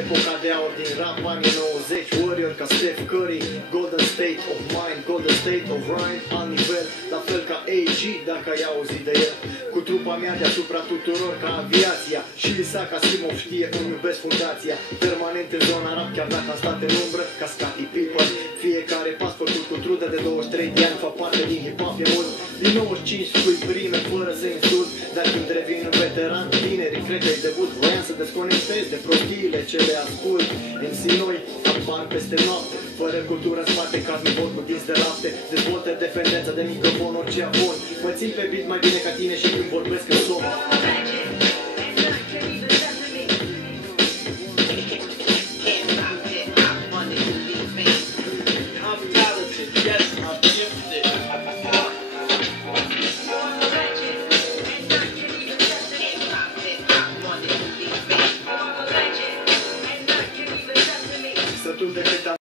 Epoca de aur din rap, anii 90, Warrior ca Steph Curry, Golden State of Mind, Golden State of Rhyme, alt nivel, la fel ca AG, dacă ai auzit de el. Cu trupa mea deasupra tuturor ca aviația, și Isaac Asimov știe cum iubesc fundația. Permanent în zona rap, chiar dacă am stat în umbră, ca Scottie Pippen. Fiecare pas făcut cu trudă de 23 de ani, fac parte din hip-hop, e mult. Din 95 spui prime fără să insult, dar când revin în veteran, tinerii cred că-i debut. Voiam să desconectez de prostiile ce le ascult. MC noi apar peste noapte, fără cultură în spate, ca nu vor cu dinți de lapte. Dezvoltă dependența de microfon, orice avon. Mă țin pe beat mai bine ca tine și când vorbesc în somn. Sătul de cât